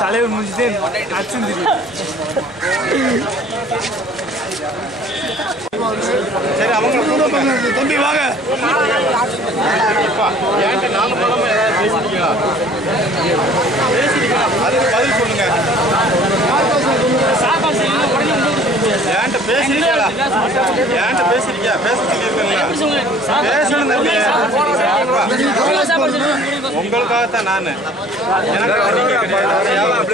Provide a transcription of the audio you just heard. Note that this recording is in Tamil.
தலைவர் முடிஞ்சுட்டு அச்சுந்திரி சரி அவங்க தம்பி வாங்க நாலு பழமா ஏதாவது பேசிட்டீங்களா பேச சொல்லியிருக்கீங்களா பேசணும் உங்களுக்காகத்தான் நான் கிடையாது